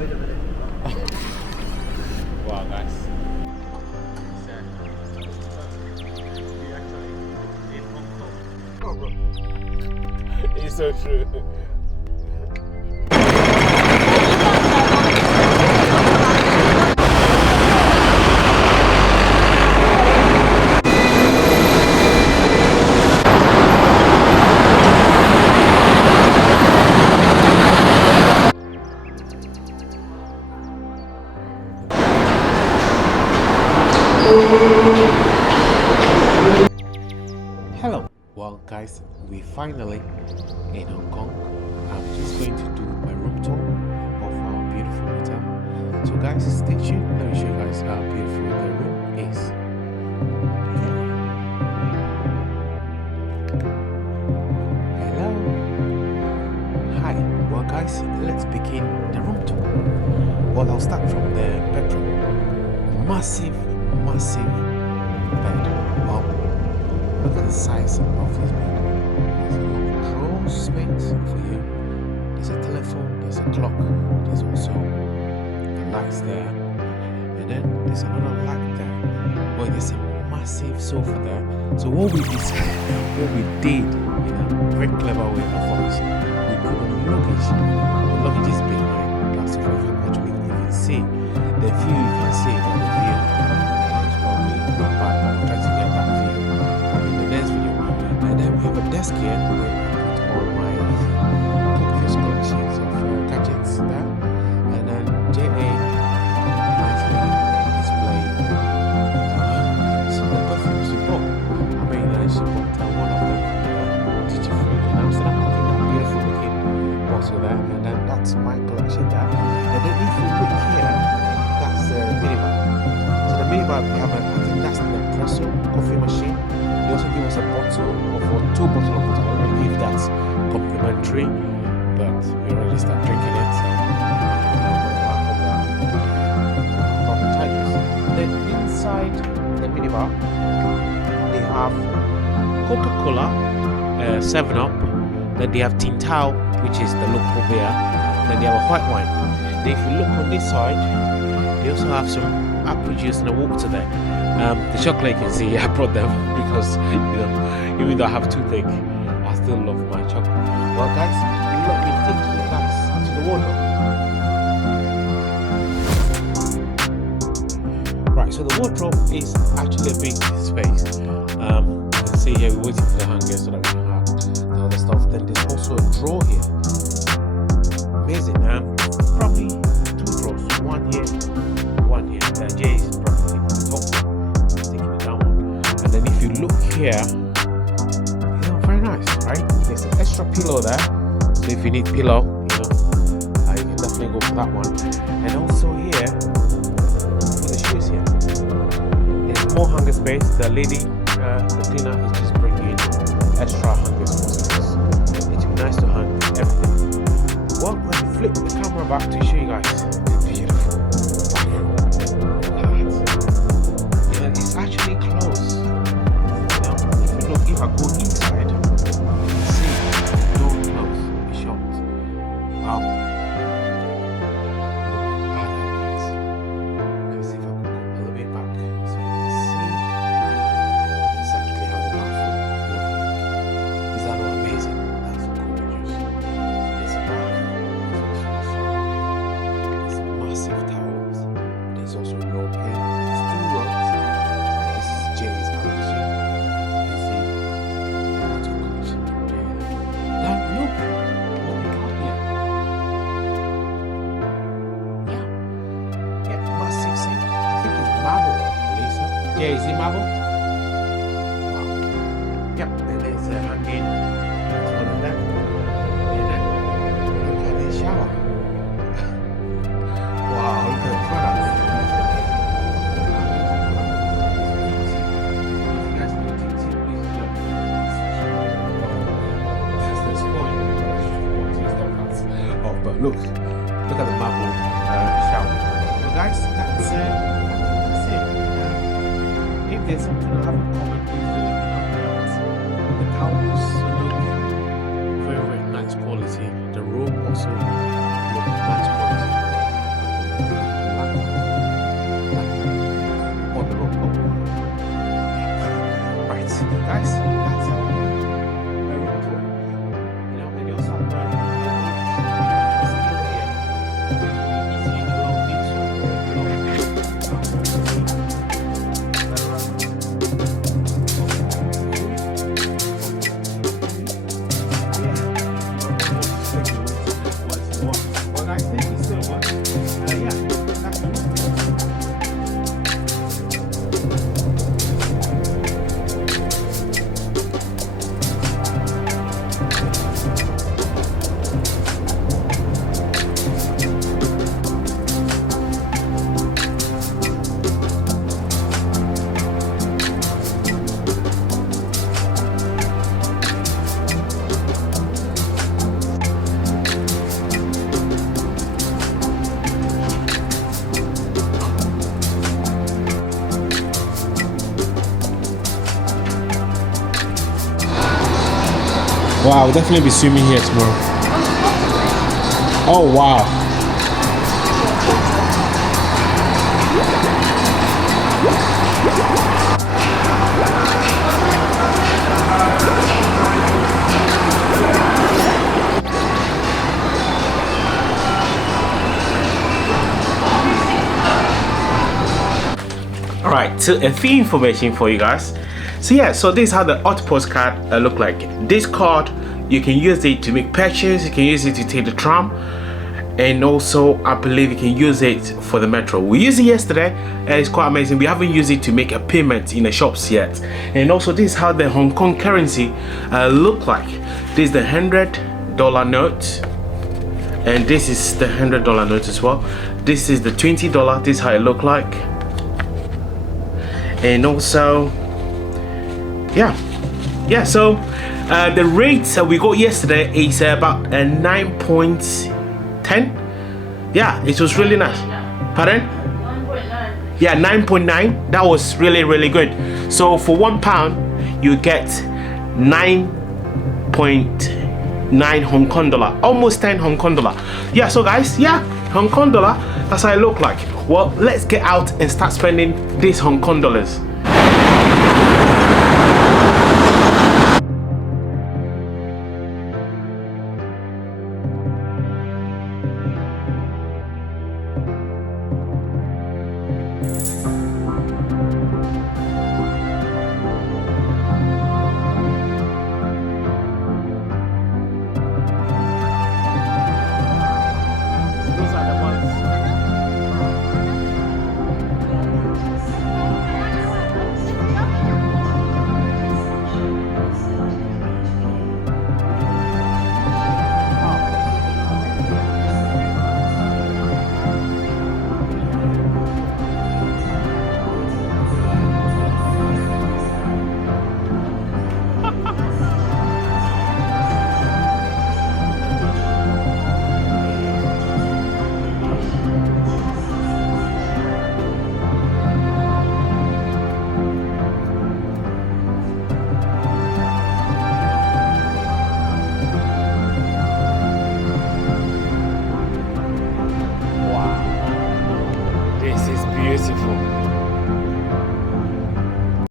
Wait a minute. Wow, guys. Oh, bro. It's so true. Hello. Well, guys, we finally in Hong Kong. I'm just going to do my room tour of our beautiful hotel. So, guys, stay tuned. Let me show you guys how beautiful the room is. Hello. Hi. Well, guys, let's begin the room tour. Well, I'll start from the bedroom. Massive bed. Wow. Look at the size of this bed. There's a lot of drawer space for you. There's a telephone, there's a clock, there's also the lights there. And then there's another light there. Well, there's a massive sofa there. So what we did, in a very clever way of us, we put a luggage. The luggage is big, right? That's why you can actually even see the view. You can see the view. It's probably not bad, but I'll try to get that view in the next video. And then we have a desk here where I put all my copious collections of gadgets there. And then JA nicely displayed some of the perfumes we bought. I mean, she bought one of them duty free in Amsterdam. I think that beautiful looking bottle there. And then that's my collection there. And then if you look here, that's the minibar. So the minibar, we have I think that's the Nespresso coffee machine. They also give us a bottle of two bottles of water. I don't know if that's complimentary, but we already start drinking it. So then inside the minibar, they have Coca-Cola, 7-Up. Then they have Tintao, which is the local beer. Then they have a white wine. Then if you look on this side, they also have some apple juice and a water there. The chocolate, you can see, I brought them because, even though I have toothache, I still love my chocolate. Well, guys, let me take you guys to the wardrobe. Right, so the wardrobe is actually a big space. You can see here, we're waiting for the hanger so that we can have the other stuff. Then there's also a drawer here. Amazing. Probably two drawers, one here. Jay is probably taking the top one, taking the down one. And then if you look here, very nice, right? There's an extra pillow there. So if you need pillow, you can definitely go for that one. And also here, for the shoes here, there's more hanger space. The lady, the cleaner is just bringing extra hangers for us. It's nice to hang everything. Well, let me flip the camera back to show you guys. Beautiful. It's actually closed. If you look, if I go inside, you can see the door closed, it's shut. Wow. Let's see if I can go a little bit back so you can see exactly how the bathroom looks. Is that not amazing? That's gorgeous. There's a bath, there's massive towels, there's also a robe here, there's two robes. Jay's collection. You see, that's a collection from Jay. Now look what we got here. Yeah, massive sink. I think it's marble, Lisa. Jay, is it marble? Wow. Yep, and there's a hanging. That's one of them. And then look at the shower. Wow, look at the products. Look at the marble shower. Well, guys, that's it. If there's something I haven't commented, please do let me know. The towels look very nice quality. The robe also look nice quality. But I'll definitely be swimming here tomorrow. Oh wow. Alright, so a few information for you guys. So yeah, so this is how the Octopus card look like. This card, you can use it to make purchase, you can use it to take the tram, and also I believe you can use it for the metro. We used it yesterday and it's quite amazing. We haven't used it to make a payment in the shops yet. And also this is how the Hong Kong currency look like. This is the $100 note, and this is the $100 note as well. This is the $20. This is how it look like. And also yeah, so the rates that we got yesterday is about 9.10. yeah, it was really nice. Pardon? 9.9. Yeah, 9.9. That was really good. So for £1 you get 9.9 Hong Kong dollar, almost 10 Hong Kong dollar. Yeah, so guys, yeah, Hong Kong dollar, that's how it look like. Well, let's get out and start spending these Hong Kong dollars.